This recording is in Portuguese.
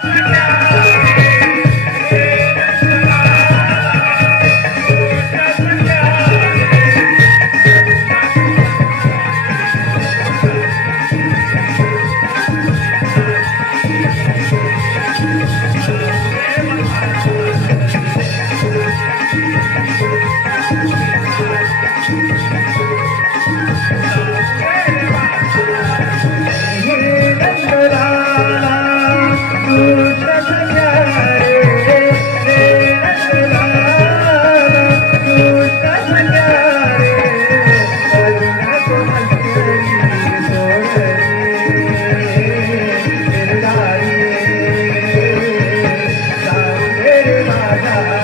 Música Yeah.